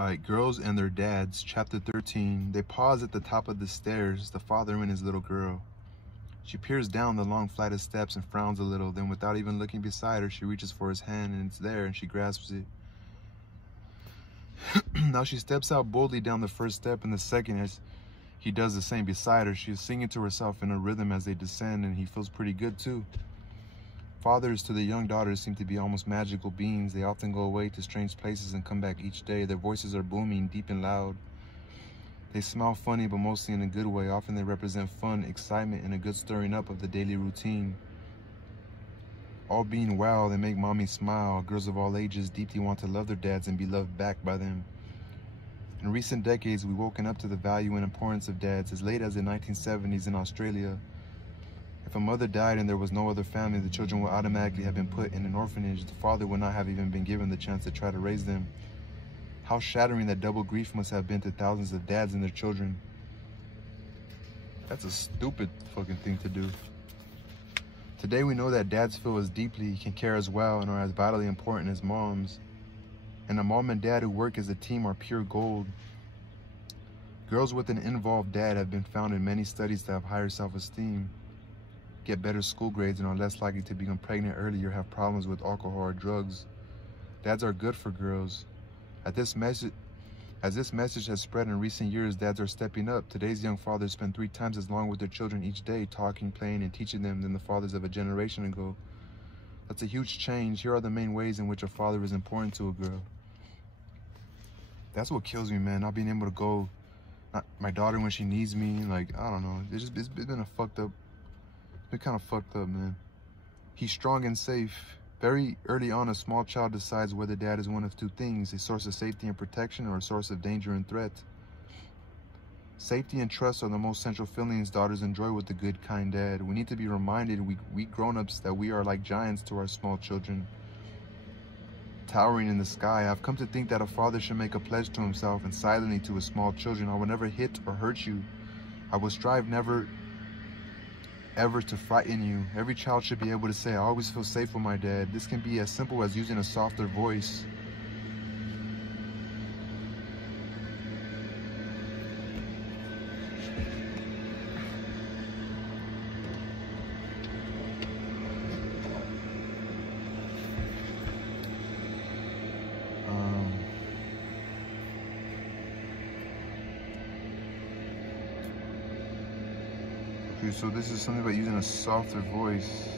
Alright, girls and their dads, chapter 13. They pause at the top of the stairs, the father and his little girl. She peers down the long flight of steps and frowns a little, then without even looking beside her, she reaches for his hand and it's there and she grasps it. Now she steps out boldly down the first step and the second as he does the same beside her. She is singing to herself in a rhythm as they descend, and he feels pretty good too. Fathers to the young daughters seem to be almost magical beings. They often go away to strange places and come back each day. Their voices are booming, deep and loud. They smile funny, but mostly in a good way. Often they represent fun, excitement, and a good stirring up of the daily routine. All being well, they make mommy smile. Girls of all ages deeply want to love their dads and be loved back by them. In recent decades, we've woken up to the value and importance of dads. As late as the 1970s in Australia, if a mother died and there was no other family, the children would automatically have been put in an orphanage. The father would not have even been given the chance to try to raise them. How shattering that double grief must have been to thousands of dads and their children. That's a stupid fucking thing to do. Today we know that dads feel as deeply, can care as well, and are as vitally important as moms. And a mom and dad who work as a team are pure gold. Girls with an involved dad have been found in many studies to have higher self-esteem, get better school grades, and are less likely to become pregnant early or have problems with alcohol or drugs. Dads are good for girls. As this message has spread in recent years, dads are stepping up. Today's young fathers spend 3 times as long with their children each day, talking, playing, and teaching them than the fathers of a generation ago. That's a huge change. Here are the main ways in which a father is important to a girl. That's what kills me, man. Not being able to go, my daughter when she needs me. Like, I don't know. It's been kind of fucked up, man. He's strong and safe. Very early on, a small child decides whether dad is one of 2 things: a source of safety and protection, or a source of danger and threat. Safety and trust are the most central feelings daughters enjoy with a good, kind dad. We need to be reminded, we grown-ups, that we are like giants to our small children, towering in the sky. I've come to think that a father should make a pledge to himself and silently to his small children: I will never hit or hurt you. I will strive never ever to frighten you. Every child should be able to say, I always feel safe with my dad. This can be as simple as using a softer voice. Okay, so this is something about using a softer voice.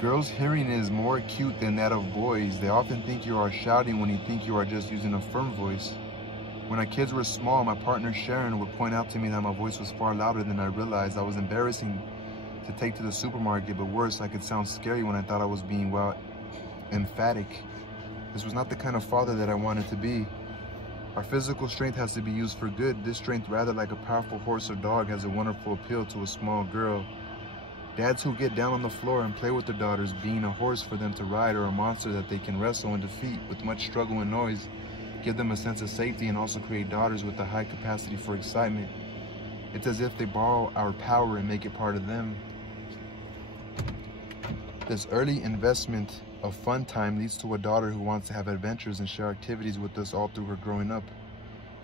Girls' hearing is more acute than that of boys. They often think you are shouting when you think you are just using a firm voice. When our kids were small, my partner Sharon would point out to me that my voice was far louder than I realized. I was embarrassing to take to the supermarket, but worse, I could sound scary when I thought I was being, well, emphatic. This was not the kind of father that I wanted to be. Our physical strength has to be used for good. This strength, rather like a powerful horse or dog, has a wonderful appeal to a small girl. Dads who get down on the floor and play with their daughters, being a horse for them to ride or a monster that they can wrestle and defeat with much struggle and noise, give them a sense of safety and also create daughters with a high capacity for excitement. It's as if they borrow our power and make it part of them. This early investment of fun time leads to a daughter who wants to have adventures and share activities with us all through her growing up.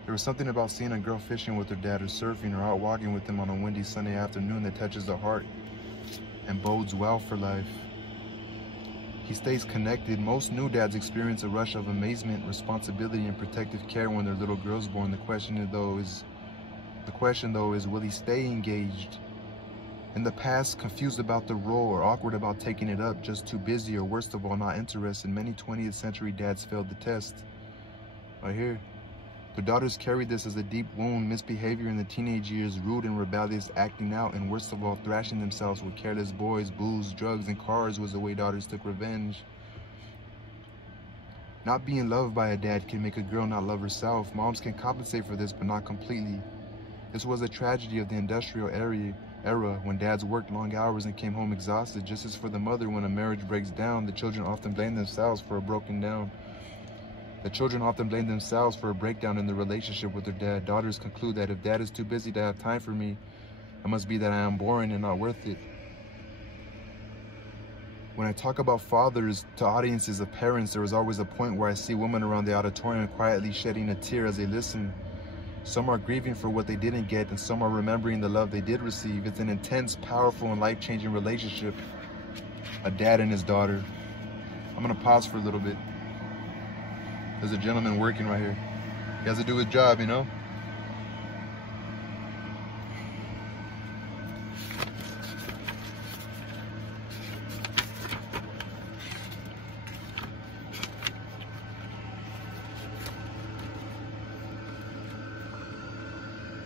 There was something about seeing a girl fishing with her dad or surfing or out walking with him on a windy Sunday afternoon that touches the heart and bodes well for life. He stays connected. Most new dads experience a rush of amazement, responsibility, and protective care when their little girl's born. The question though is, will he stay engaged? In the past, confused about the role or awkward about taking it up, just too busy, or worst of all, not interested, many 20th century dads failed the test. Right here. Their daughters carried this as a deep wound: misbehavior in the teenage years, rude and rebellious acting out, and worst of all, thrashing themselves with careless boys. Booze, drugs, and cars was the way daughters took revenge. Not being loved by a dad can make a girl not love herself. Moms can compensate for this, but not completely. This was a tragedy of the industrial era, when dads worked long hours and came home exhausted. Just as for the mother, when a marriage breaks down, the children often blame themselves for a breakdown in the relationship with their dad. Daughters conclude that if dad is too busy to have time for me, It must be that I am boring and not worth it. When I talk about fathers to audiences of parents, there is always a point where I see women around the auditorium quietly shedding a tear as they listen. Some are grieving for what they didn't get, and some are remembering the love they did receive. It's an intense, powerful, and life-changing relationship. A dad and his daughter. I'm gonna pause for a little bit. There's a gentleman working right here. He has to do his job, you know?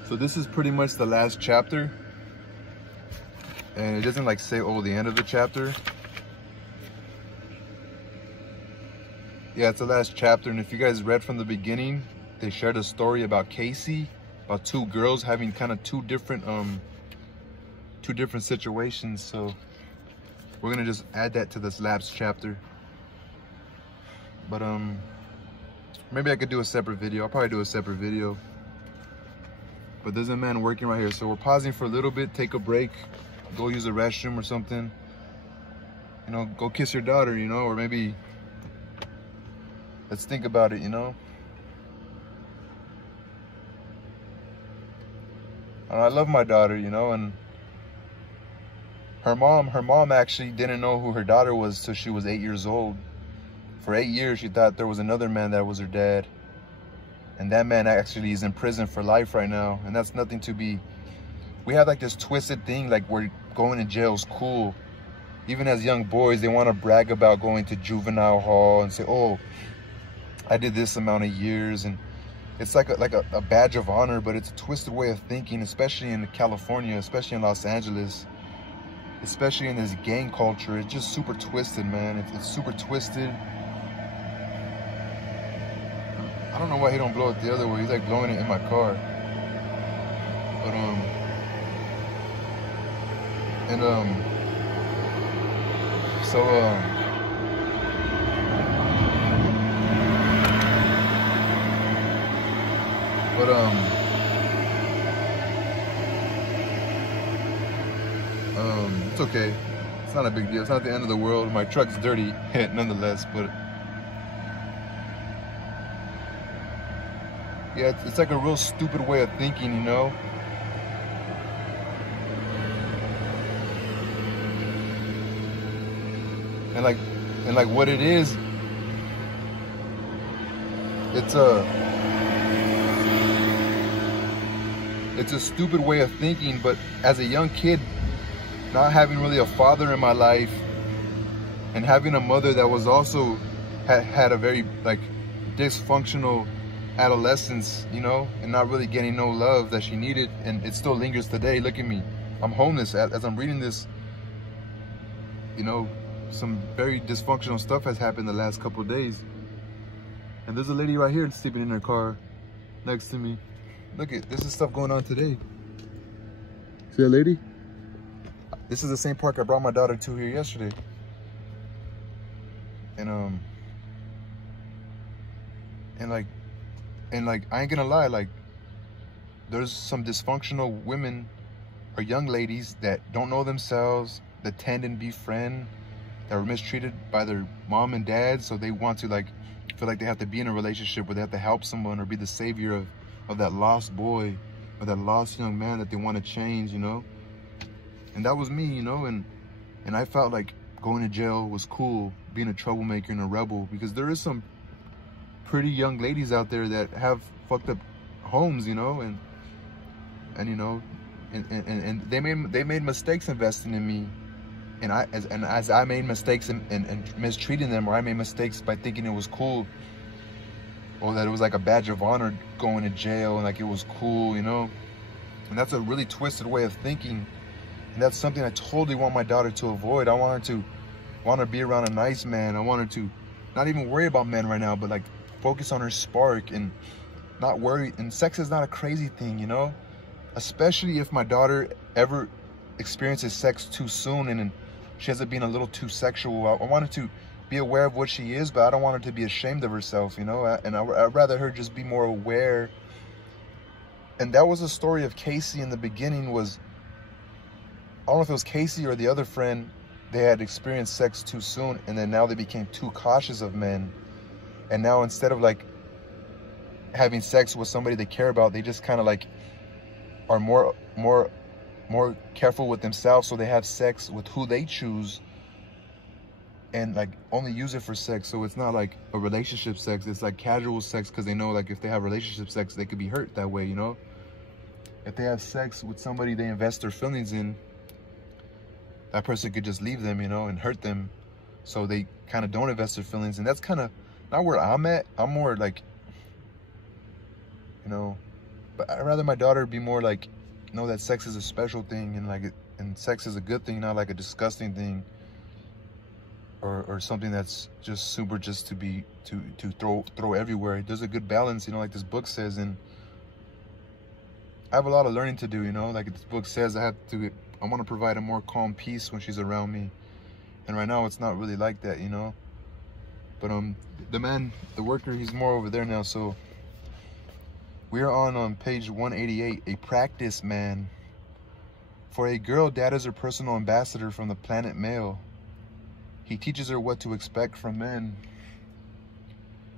So this is pretty much the last chapter, and it doesn't like say, oh, the end of the chapter. Yeah, it's the last chapter, and if you guys read from the beginning, they shared a story about Casey, about two girls having kind of two different situations. So we're gonna just add that to this last chapter. But maybe I could do a separate video. I'll probably do a separate video. But there's a man working right here. So we're pausing for a little bit, take a break, go use the restroom or something. You know, go kiss your daughter, you know, or maybe let's think about it, you know. I love my daughter, you know, and her mom actually didn't know who her daughter was till she was 8 years old. For 8 years, she thought there was another man that was her dad. And that man actually is in prison for life right now. And that's nothing to be... We have like this twisted thing, like where going to jail is cool. Even as young boys, they want to brag about going to juvenile hall and say, oh, I did this amount of years. And it's like a badge of honor, but it's a twisted way of thinking, especially in California, especially in Los Angeles, especially in this gang culture. It's just super twisted, man. It's super twisted. I don't know why he don't blow it the other way. He's like blowing it in my car. But it's okay. It's not a big deal. It's not the end of the world. My truck's dirty nonetheless, but yeah, it's like a real stupid way of thinking, you know? And like what it is, it's a stupid way of thinking. But as a young kid, not having really a father in my life, and having a mother that was also had a very like dysfunctional adolescence, you know, and not really getting no love that she needed, and it still lingers today. Look at me, I'm homeless. As I'm reading this, you know, some very dysfunctional stuff has happened the last couple of days. And there's a lady right here sleeping in her car next to me. Look at this, is stuff going on today. See that lady? This is the same park I brought my daughter to here yesterday. And like I ain't gonna lie, like there's some dysfunctional women or young ladies that don't know themselves, that tend and befriend, that were mistreated by their mom and dad, so they want to like feel like they have to be in a relationship where they have to help someone or be the savior of that lost boy or that lost young man that they want to change, you know. And that was me, you know, and I felt like going to jail was cool, being a troublemaker and a rebel, because there is some pretty young ladies out there that have fucked up homes, you know, and you know, and they made mistakes investing in me, and as I made mistakes in mistreating them, or I made mistakes by thinking it was cool, or that it was like a badge of honor going to jail, and like it was cool, you know. And that's a really twisted way of thinking, and that's something I totally want my daughter to avoid. I want her to be around a nice man. I want her to not even worry about men right now, but like focus on her spark and not worry. And sex is not a crazy thing, you know, especially if my daughter ever experiences sex too soon and she ends up being a little too sexual. I want her to be aware of what she is, but I don't want her to be ashamed of herself, you know. And I'd rather her just be more aware. And that was the story of Casey in the beginning. Was don't know if it was Casey or the other friend, they had experienced sex too soon, and then now they became too cautious of men. And now instead of like having sex with somebody they care about, they just kind of like are more careful with themselves. So they have sex with who they choose and like only use it for sex. So it's not like a relationship sex, it's like casual sex, because they know like if they have relationship sex, they could be hurt that way, you know? If they have sex with somebody they invest their feelings in, that person could just leave them, you know, and hurt them. So they kind of don't invest their feelings. And that's kind of not where I'm at. I'm more like, you know, but I'd rather my daughter be more like, know that sex is a special thing, and like, and sex is a good thing, not like a disgusting thing, or something that's just super just to be, to throw everywhere. There's a good balance, you know, like this book says. And I have a lot of learning to do, you know, like this book says I want to provide a more calm peace when she's around me. And right now it's not really like that, you know. But the worker, he's more over there now. So we are on page 188, a practice man. For a girl, dad is her personal ambassador from the planet male. He teaches her what to expect from men.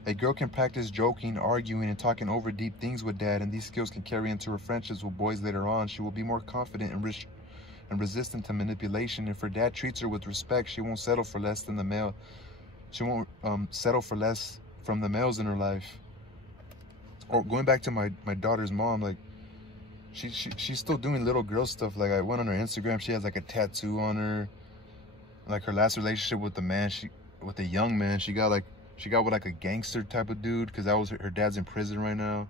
A girl can practice joking, arguing, and talking over deep things with dad, and these skills can carry into her friendships with boys later on. She will be more confident and resistant to manipulation. If her dad treats her with respect, she won't settle for less than the male. She won't settle for less from the males in her life. Or going back to my daughter's mom, like she's still doing little girl stuff. Like I went on her Instagram, she has like a tattoo on her. Like her last relationship with with a young man, she got with like a gangster type of dude, because that was her dad's in prison right now.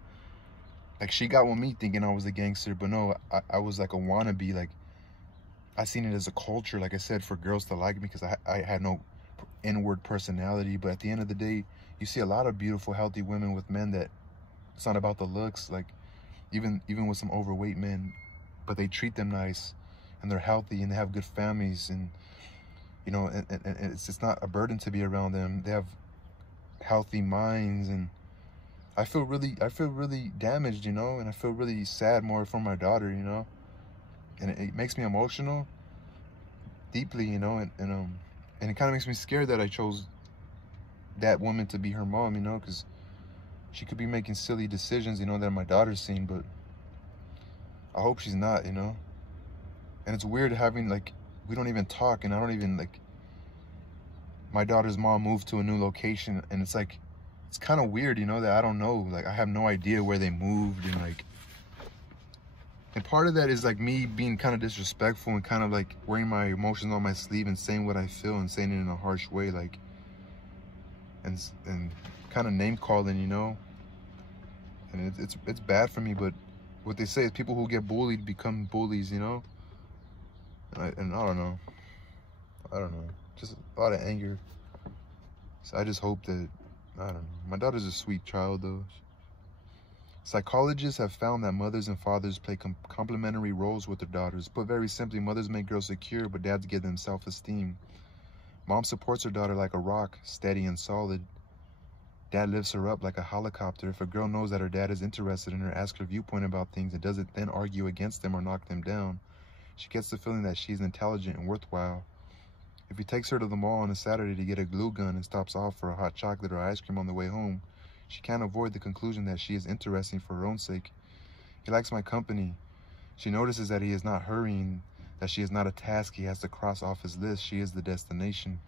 Like she got with me thinking I was a gangster, but no, I was like a wannabe. Like I seen it as a culture, like I said, for girls to like me, because I had no inward personality. But at the end of the day, you see a lot of beautiful, healthy women with men that it's not about the looks. Like even with some overweight men, but they treat them nice, and they're healthy, and they have good families, and you know, and it's just not a burden to be around them. They have healthy minds, and I feel really damaged, you know, and I feel really sad more for my daughter, you know, and it makes me emotional deeply, you know, and it kind of makes me scared that I chose that woman to be her mom, you know, because she could be making silly decisions, you know, that my daughter's seen, but I hope she's not, you know. And it's weird having, like, we don't even talk, and I don't even, like, my daughter's mom moved to a new location, and it's like, it's kind of weird, you know, that I don't know, like, I have no idea where they moved, and like, and part of that is like me being kind of disrespectful and kind of like wearing my emotions on my sleeve and saying what I feel and saying it in a harsh way, like, and kind of name calling, you know. And it's bad for me, but what they say is people who get bullied become bullies, you know. And I don't know, just a lot of anger. So I just hope that, I don't know, my daughter's a sweet child though. Psychologists have found that mothers and fathers play complementary roles with their daughters. Put very simply, mothers make girls secure, but dads give them self-esteem. Mom supports her daughter like a rock, steady and solid. Dad lifts her up like a helicopter. If a girl knows that her dad is interested in her, asks her viewpoint about things, and doesn't then argue against them or knock them down, she gets the feeling that she's intelligent and worthwhile. If he takes her to the mall on a Saturday to get a glue gun and stops off for a hot chocolate or ice cream on the way home, she can't avoid the conclusion that she is interesting for her own sake. He likes my company. She notices that he is not hurrying, that she is not a task he has to cross off his list. She is the destination.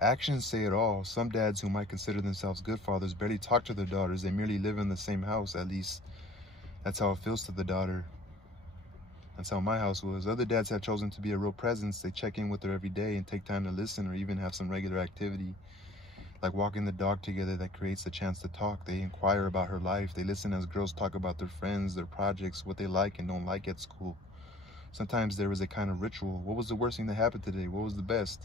Actions say it all. Some dads who might consider themselves good fathers barely talk to their daughters. They merely live in the same house, at least. That's how it feels to the daughter. That's how my house was. Other dads have chosen to be a real presence. They check in with her every day and take time to listen, or even have some regular activity, like walking the dog together that creates a chance to talk. They inquire about her life. They listen as girls talk about their friends, their projects, what they like and don't like at school. Sometimes there is a kind of ritual. What was the worst thing that happened today? What was the best?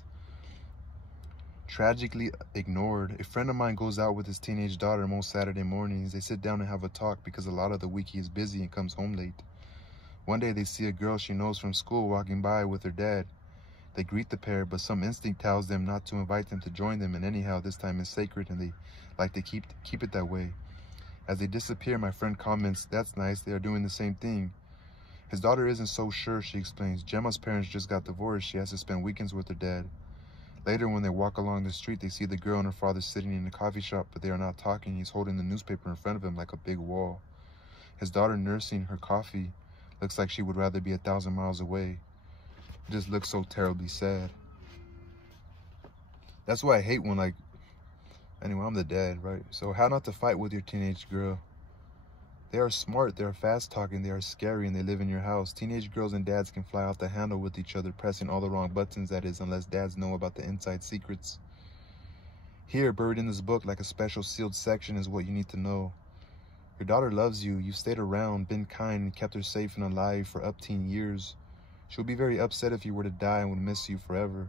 Tragically ignored. A friend of mine goes out with his teenage daughter most Saturday mornings. They sit down and have a talk because a lot of the week he is busy and comes home late. One day they see a girl she knows from school walking by with her dad. They greet the pair, but some instinct tells them not to invite them to join them, and anyhow, this time is sacred and they like to keep it that way. As they disappear, my friend comments, "That's nice, they are doing the same thing." His daughter isn't so sure, she explains. Gemma's parents just got divorced. She has to spend weekends with her dad. Later, when they walk along the street, they see the girl and her father sitting in a coffee shop, but they are not talking. He's holding the newspaper in front of him like a big wall. His daughter, nursing her coffee, looks like she would rather be 1,000 miles away. It just looks so terribly sad. That's why I hate when, like, anyway, I'm the dad, right? So how not to fight with your teenage girl? They are smart, they are fast-talking, they are scary, and they live in your house. Teenage girls and dads can fly out the handle with each other, pressing all the wrong buttons, that is, unless dads know about the inside secrets. Here, buried in this book, like a special sealed section, is what you need to know. Your daughter loves you. You've stayed around, been kind, and kept her safe and alive for up teen years. She'll be very upset if you were to die and would miss you forever.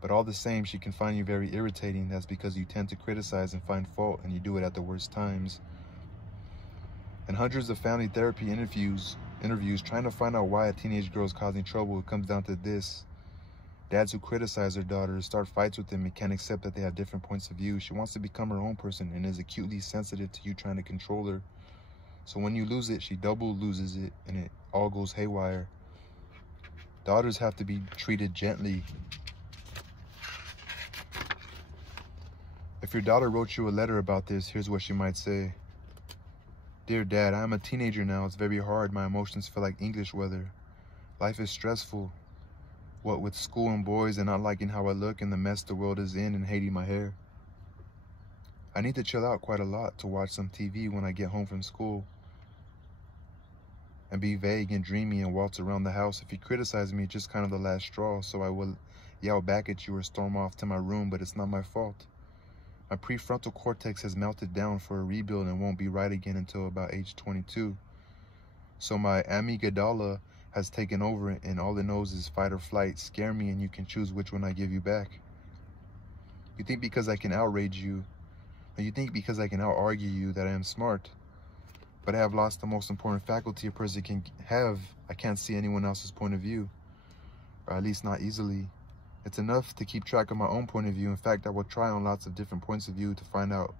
But all the same, she can find you very irritating. That's because you tend to criticize and find fault, and you do it at the worst times. In hundreds of family therapy interviews trying to find out why a teenage girl is causing trouble, it comes down to this. Dads who criticize their daughters start fights with them and can't accept that they have different points of view. She wants to become her own person and is acutely sensitive to you trying to control her. So when you lose it, she double loses it, and it all goes haywire. Daughters have to be treated gently. If your daughter wrote you a letter about this, here's what she might say. Dear Dad, I am a teenager now. It's very hard. My emotions feel like English weather. Life is stressful. What with school and boys and not liking how I look and the mess the world is in and hating my hair. I need to chill out quite a lot, to watch some TV when I get home from school and be vague and dreamy and waltz around the house. If you criticize me, it's just kind of the last straw, so I will yell back at you or storm off to my room, but it's not my fault. My prefrontal cortex has melted down for a rebuild and won't be right again until about age 22. So my amygdala has taken over and all it knows is fight or flight. Scare me and you can choose which one I give you back. You think because I can outrage you, or you think because I can out-argue you that I am smart. But I have lost the most important faculty a person can have. I can't see anyone else's point of view, or at least not easily. It's enough to keep track of my own point of view. In fact, I will try on lots of different points of view to find out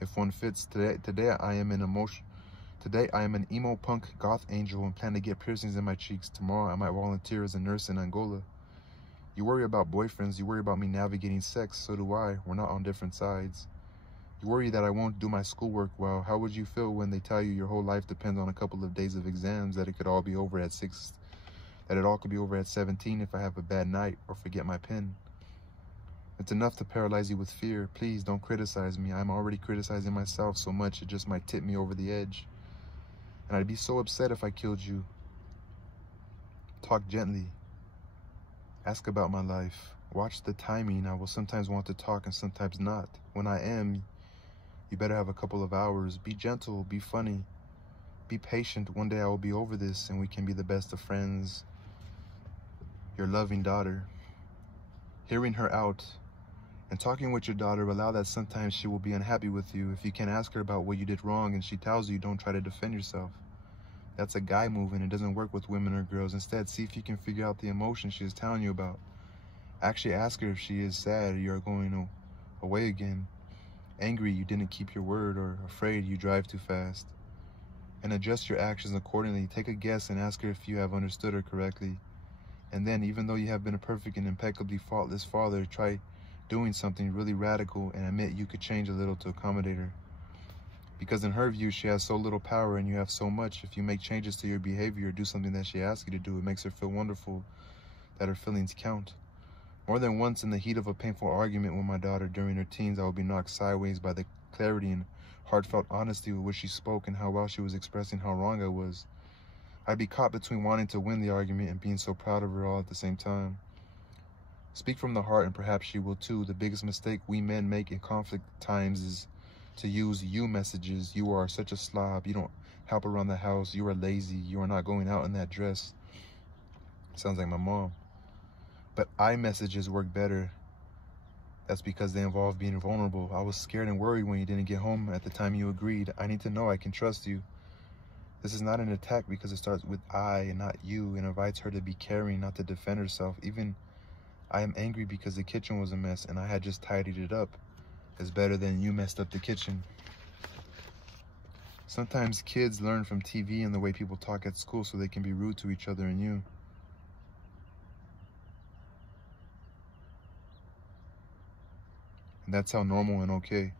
if one fits. Today I am an emo punk goth angel and plan to get piercings in my cheeks. Tomorrow I might volunteer as a nurse in Angola. You worry about boyfriends, you worry about me navigating sex, so do I. We're not on different sides. You worry that I won't do my schoolwork well. How would you feel when they tell you your whole life depends on a couple of days of exams, that it could all be over at 6, that it all could be over at 17 if I have a bad night or forget my pen? It's enough to paralyze you with fear. Please don't criticize me. I'm already criticizing myself so much it just might tip me over the edge. And I'd be so upset if I killed you. Talk gently. Ask about my life. Watch the timing. I will sometimes want to talk and sometimes not. When I am, you better have a couple of hours. Be gentle, be funny, be patient. One day I will be over this and we can be the best of friends. Your loving daughter. Hearing her out and talking with your daughter, allow that sometimes she will be unhappy with you. If you can ask her about what you did wrong and she tells you, don't try to defend yourself. That's a guy move and it doesn't work with women or girls. Instead, see if you can figure out the emotion she is telling you about. Actually ask her if she is sad you are going away again, angry you didn't keep your word, or afraid you drive too fast. And adjust your actions accordingly. Take a guess and ask her if you have understood her correctly. And then, even though you have been a perfect and impeccably faultless father, try doing something really radical and admit you could change a little to accommodate her. Because in her view, she has so little power and you have so much. If you make changes to your behavior or do something that she asks you to do, it makes her feel wonderful, that her feelings count. More than once in the heat of a painful argument with my daughter during her teens, I would be knocked sideways by the clarity and heartfelt honesty with which she spoke and how well she was expressing how wrong I was. I'd be caught between wanting to win the argument and being so proud of her all at the same time. Speak from the heart and perhaps she will too. The biggest mistake we men make in conflict times is to use you messages. You are such a slob. You don't help around the house. You are lazy. You are not going out in that dress. Sounds like my mom. But I messages work better. That's because they involve being vulnerable. I was scared and worried when you didn't get home at the time you agreed. I need to know I can trust you. This is not an attack because it starts with I and not you, and invites her to be caring, not to defend herself. Even I am angry because the kitchen was a mess and I had just tidied it up. It's better than you messed up the kitchen. Sometimes kids learn from TV and the way people talk at school, so they can be rude to each other and you. And that's how normal and okay.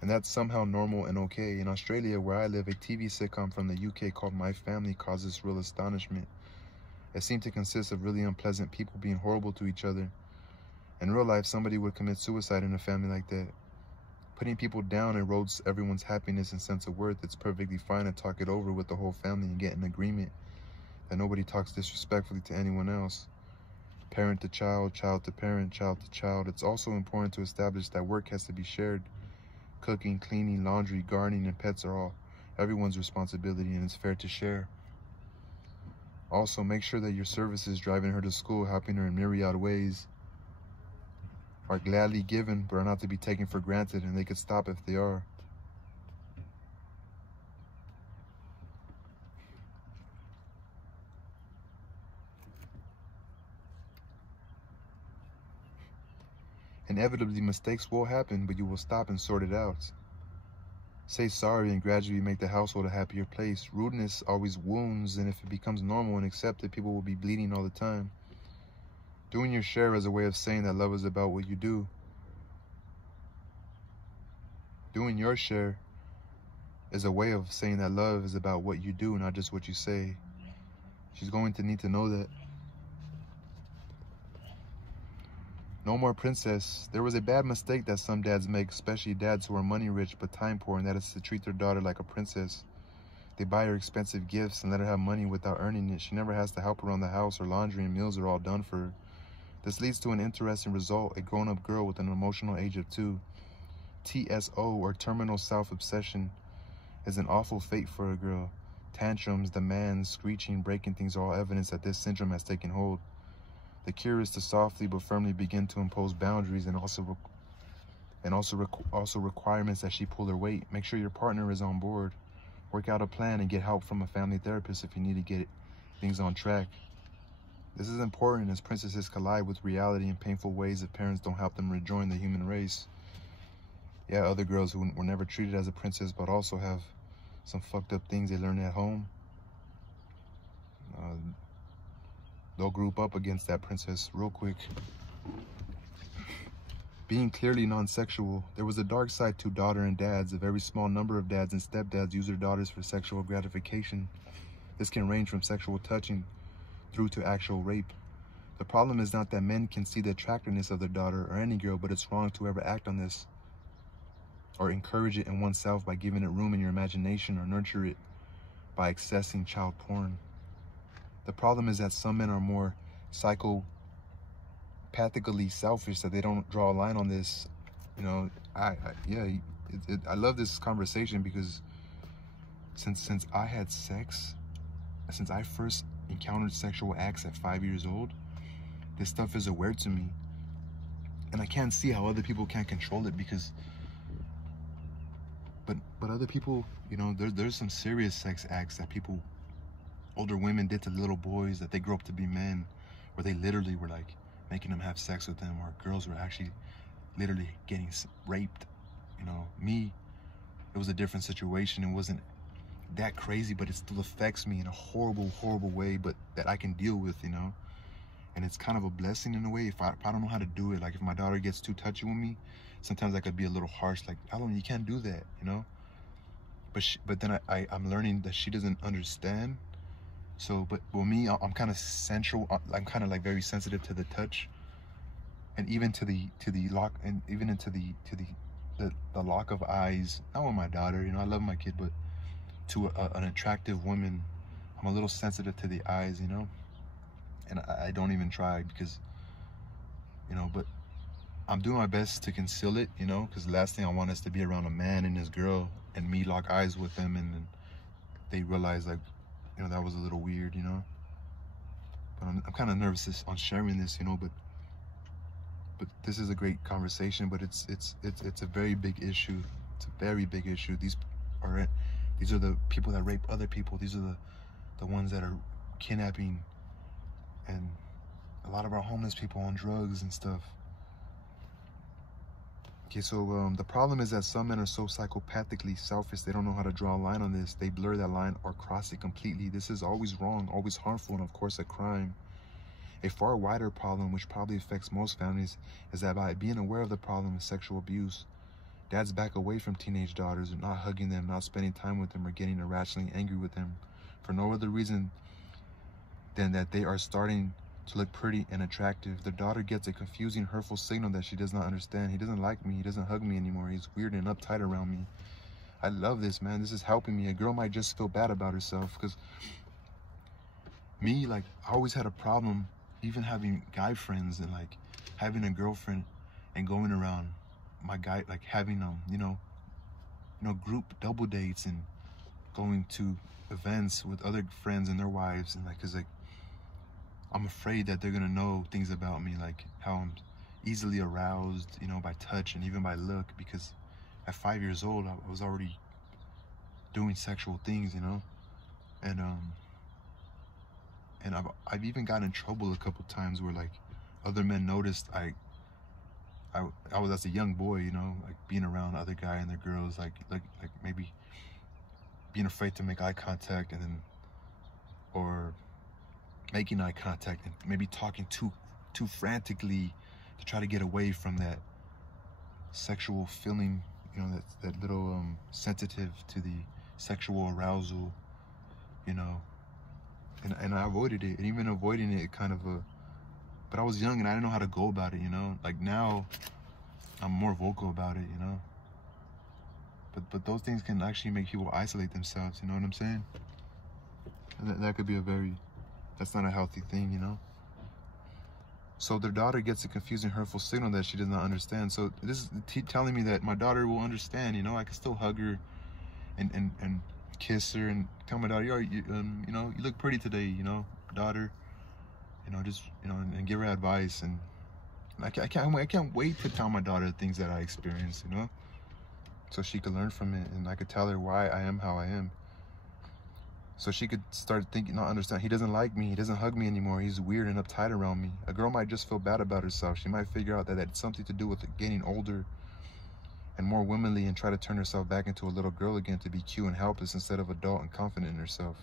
And that's somehow normal and okay. In Australia, where I live, a TV sitcom from the UK called My Family causes real astonishment. It seemed to consist of really unpleasant people being horrible to each other. In real life, somebody would commit suicide in a family like that. Putting people down erodes everyone's happiness and sense of worth. It's perfectly fine to talk it over with the whole family and get an agreement that nobody talks disrespectfully to anyone else. Parent to child, child to parent, child to child. It's also important to establish that work has to be shared. Cooking, cleaning, laundry, gardening, and pets are all everyone's responsibility, and it's fair to share. Also, make sure that your services driving her to school, helping her in myriad ways, are gladly given, but are not to be taken for granted, and they could stop if they are. Inevitably, mistakes will happen, but you will stop and sort it out. Say sorry and gradually make the household a happier place. Rudeness always wounds, and if it becomes normal and accepted, people will be bleeding all the time. Doing your share is a way of saying that love is about what you do. Doing your share is a way of saying that love is about what you do, not just what you say. She's going to need to know that. No more princess. There was a bad mistake that some dads make, especially dads who are money rich but time poor, and that is to treat their daughter like a princess. They buy her expensive gifts and let her have money without earning it. She never has to help around the house, or laundry and meals are all done for her. This leads to an interesting result: a grown-up girl with an emotional age of 2. TSO, or terminal self-obsession, is an awful fate for a girl. Tantrums, demands, screeching, breaking things are all evidence that this syndrome has taken hold. The cure is to softly but firmly begin to impose boundaries and also requirements that she pull her weight. Make sure your partner is on board. Work out a plan and get help from a family therapist if you need to get things on track. This is important as princesses collide with reality in painful ways if parents don't help them rejoin the human race. Yeah, other girls who were never treated as a princess but also have some fucked up things they learned at home, they'll group up against that princess real quick. Being clearly non-sexual, there was a dark side to daughter and dads. A very small number of dads and stepdads use their daughters for sexual gratification. This can range from sexual touching through to actual rape. The problem is not that men can see the attractiveness of their daughter or any girl, but it's wrong to ever act on this or encourage it in oneself by giving it room in your imagination, or nurture it by accessing child porn. The problem is that some men are more psychopathically selfish, that they don't draw a line on this. You know, I love this conversation because since I had sex, since I first encountered sexual acts at 5 years old, this stuff is aware to me, and I can't see how other people can't control it, because but other people, you know, there's some serious sex acts that older women did to little boys that they grew up to be men, where they literally were like making them have sex with them, or girls were actually literally getting raped. You know, me, it was a different situation. It wasn't that crazy, but it still affects me in a horrible way, but that I can deal with, you know. And it's kind of a blessing in a way. If I don't know how to do it, like if my daughter gets too touchy with me, sometimes I could be a little harsh, like, Alan, you can't do that, you know. But then I'm learning that she doesn't understand. So, but with me, I'm kind of sensual. I'm kind of like very sensitive to the touch, and even to the lock, and even into the lock of eyes. Not with my daughter, you know, I love my kid, but to an attractive woman, I'm a little sensitive to the eyes, you know. And I don't even try, because, you know, but I'm doing my best to conceal it, you know, because the last thing I want is to be around a man and his girl and me lock eyes with them, and then they realize, like, you know, that was a little weird, you know. But I'm kind of nervous on sharing this, you know, but this is a great conversation, but it's a very big issue. It's a very big issue. These are the people that rape other people. These are the ones that are kidnapping, and a lot of our homeless people on drugs and stuff. Okay, so the problem is that some men are so psychopathically selfish, they don't know how to draw a line on this. They blur that line or cross it completely. This is always wrong, always harmful, and of course a crime. A far wider problem, which probably affects most families, is that by being aware of the problem of sexual abuse, dads back away from teenage daughters, not hugging them, not spending time with them, or getting irrationally angry with them for no other reason than that they are starting to look pretty and attractive. The daughter gets a confusing, hurtful signal that she does not understand. He doesn't like me. He doesn't hug me anymore. He's weird and uptight around me. I love this, man. This is helping me. A girl might just feel bad about herself, because me, like, I always had a problem even having guy friends and like having a girlfriend and going around my guy, like having you know, group double dates and going to events with other friends and their wives, and like, cause like I'm afraid that they're gonna know things about me, like how I'm easily aroused, you know, by touch and even by look, because at 5 years old I was already doing sexual things, you know, and I've even gotten in trouble a couple times where like other men noticed I was, as a young boy, you know, like being around other guy and their girls, like maybe being afraid to make eye contact, and then, or making eye contact and maybe talking too frantically to try to get away from that sexual feeling, you know, that little sensitive to the sexual arousal, you know, and I avoided it, and even avoiding it kind of but I was young and I didn't know how to go about it, you know. Like now I'm more vocal about it, you know, but those things can actually make people isolate themselves, you know what I'm saying? And that could be that's not a healthy thing, you know. So their daughter gets a confusing, hurtful signal that she does not understand. So this is telling me that my daughter will understand, you know. I can still hug her and kiss her and tell my daughter, you know, you look pretty today, you know, daughter, you know, just, you know, and give her advice. And I can't wait to tell my daughter the things that I experienced, you know, so she could learn from it, and I could tell her why I am how I am. So she could start thinking, not understand, he doesn't like me, he doesn't hug me anymore, he's weird and uptight around me. A girl might just feel bad about herself. She might figure out that it's something to do with getting older and more womanly, and try to turn herself back into a little girl again, to be cute and helpless instead of adult and confident in herself.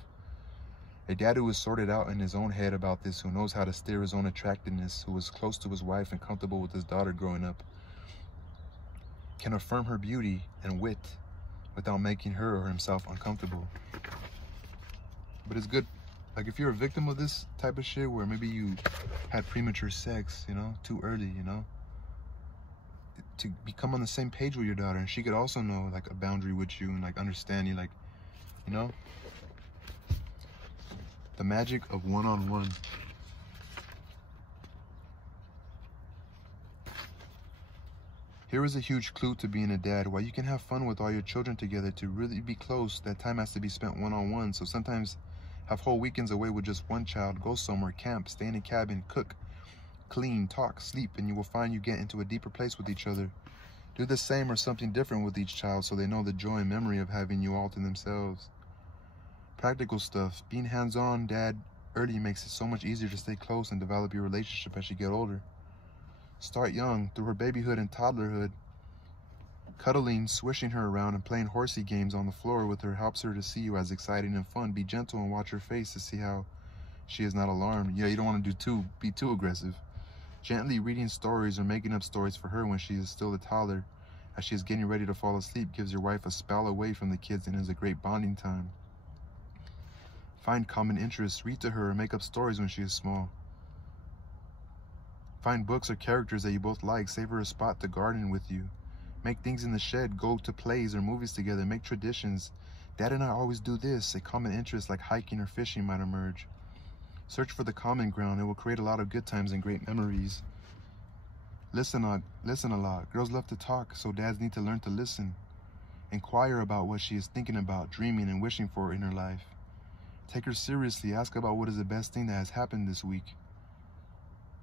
A dad who is sorted out in his own head about this, who knows how to steer his own attractiveness, who is close to his wife and comfortable with his daughter growing up, can affirm her beauty and wit without making her or himself uncomfortable. But it's good, like if you're a victim of this type of shit, where maybe you had premature sex, you know, too early, you know, to become on the same page with your daughter, and she could also know like a boundary with you and like understand you, like, you know, the magic of one-on-one. Here is a huge clue to being a dad. While you can have fun with all your children together, to really be close, that time has to be spent one-on-one. So sometimes have whole weekends away with just one child, go somewhere, camp, stay in a cabin, cook, clean, talk, sleep, and you will find you get into a deeper place with each other. Do the same or something different with each child, so they know the joy and memory of having you all to themselves. Practical stuff. Being hands-on dad early makes it so much easier to stay close and develop your relationship as you get older. Start young, through her babyhood and toddlerhood. Cuddling, swishing her around, and playing horsey games on the floor with her helps her to see you as exciting and fun. Be gentle and watch her face to see how she is not alarmed. Yeah, you don't want to be too aggressive. Gently reading stories or making up stories for her when she is still a toddler, as she is getting ready to fall asleep, gives your wife a spell away from the kids and is a great bonding time. Find common interests, read to her, or make up stories when she is small. Find books or characters that you both like, save her a spot to garden with you. Make things in the shed, go to plays or movies together, make traditions. Dad and I always do this. A common interest like hiking or fishing might emerge. Search for the common ground. It will create a lot of good times and great memories. Listen a lot. Girls love to talk, so dads need to learn to listen. Inquire about what she is thinking about, dreaming, and wishing for in her life. Take her seriously. Ask about what is the best thing that has happened this week.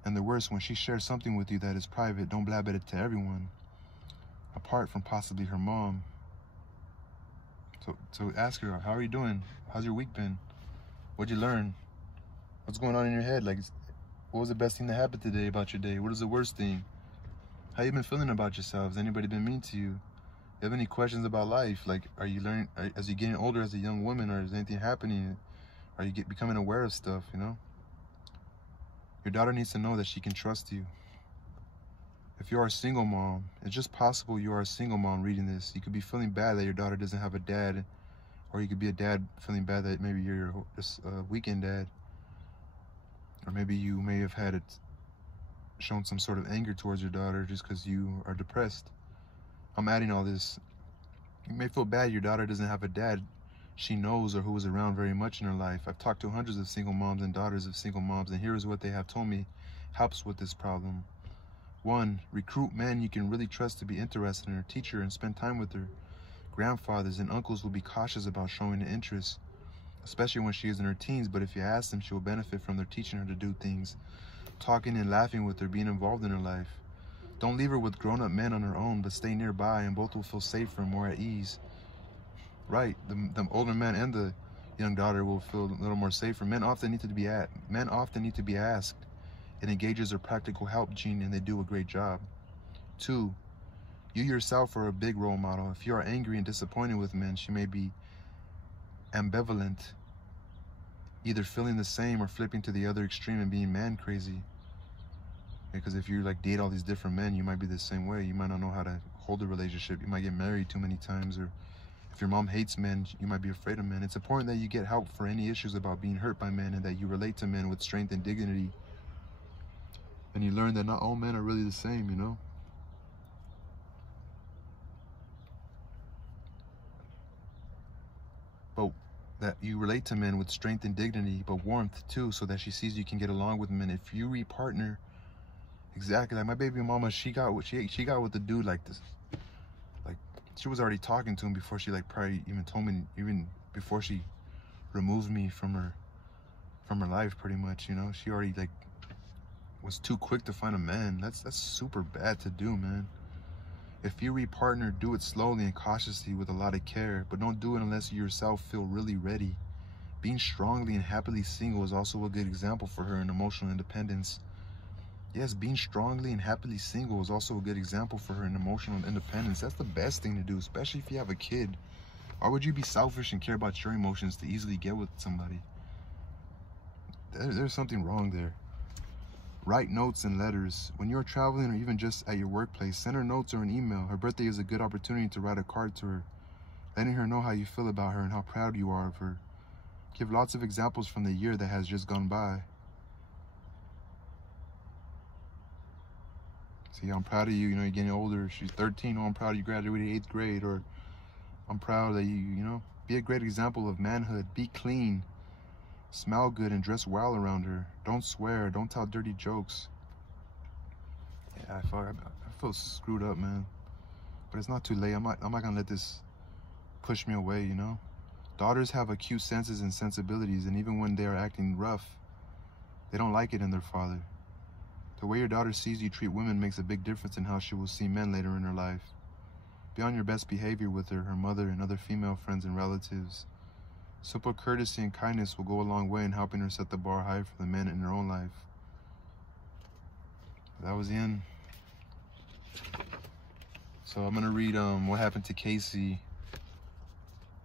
And the worst, when she shares something with you that is private, don't blab it to everyone, apart from possibly her mom. So ask her, how are you doing? How's your week been? What'd you learn? What's going on in your head? Like, what was the best thing that happened today about your day? What is the worst thing? How you been feeling about yourself? Has anybody been mean to you? You have any questions about life? Like, are you learning, as you're getting older as a young woman, or is anything happening? Are you becoming aware of stuff, you know? Your daughter needs to know that she can trust you. If you are a single mom, it's just possible you are a single mom reading this. You could be feeling bad that your daughter doesn't have a dad, or you could be a dad feeling bad that maybe you're just a weekend dad, or maybe you may have had it shown some sort of anger towards your daughter just because you are depressed. I'm adding all this. You may feel bad your daughter doesn't have a dad she knows or who was around very much in her life. I've talked to hundreds of single moms and daughters of single moms, and here is what they have told me helps with this problem. 1, recruit men you can really trust to be interested in her, teach her, and spend time with her. Grandfathers and uncles will be cautious about showing an interest, especially when she is in her teens, but if you ask them, she will benefit from their teaching her to do things. Talking and laughing with her, being involved in her life. Don't leave her with grown-up men on her own, but stay nearby, and both will feel safer and more at ease. Right, the older man and the young daughter will feel a little more safer. Men often need to be asked. It engages their practical help gene, and they do a great job. 2, you yourself are a big role model. If you are angry and disappointed with men, she may be ambivalent, either feeling the same or flipping to the other extreme and being man crazy. Because if you like date all these different men, you might be the same way. You might not know how to hold a relationship. You might get married too many times, or if your mom hates men, you might be afraid of men. It's important that you get help for any issues about being hurt by men, and that you relate to men with strength and dignity. And you learn that not all men are really the same, you know? But that you relate to men with strength and dignity, but warmth too, so that she sees you can get along with men. If you re-partner, exactly like my baby mama, she got with the dude like this. Like, she was already talking to him before she like probably even told me, even before she removed me from her life, pretty much, you know? She already like was too quick to find a man. That's super bad to do, man. If you re-partner, do it slowly and cautiously with a lot of care, but don't do it unless you yourself feel really ready. Being strongly and happily single is also a good example for her in emotional independence. Yes, being strongly and happily single is also a good example for her in emotional independence. That's the best thing to do, especially if you have a kid. Why would you be selfish and care about your emotions to easily get with somebody? There's something wrong there. Write notes and letters. When you're traveling or even just at your workplace, send her notes or an email. Her birthday is a good opportunity to write a card to her, letting her know how you feel about her and how proud you are of her. Give lots of examples from the year that has just gone by. See, I'm proud of you, you know, you're getting older. She's 13, oh, I'm proud you graduated 8th grade, or I'm proud that you know, be a great example of manhood. Be clean. Smell good and dress well around her. Don't swear. Don't tell dirty jokes. Yeah, I feel screwed up, man. But it's not too late. I'm not gonna let this push me away, you know? Daughters have acute senses and sensibilities, and even when they are acting rough, they don't like it in their father. The way your daughter sees you treat women makes a big difference in how she will see men later in her life. Be on your best behavior with her, her mother, and other female friends and relatives. Simple courtesy and kindness will go a long way in helping her set the bar high for the men in her own life. That was the end. So I'm gonna read what happened to Casey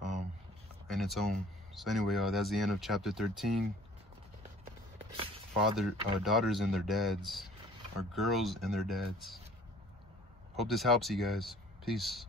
in its own. So anyway, that's the end of chapter 13. Daughters and their dads, or girls and their dads. Hope this helps you guys. Peace.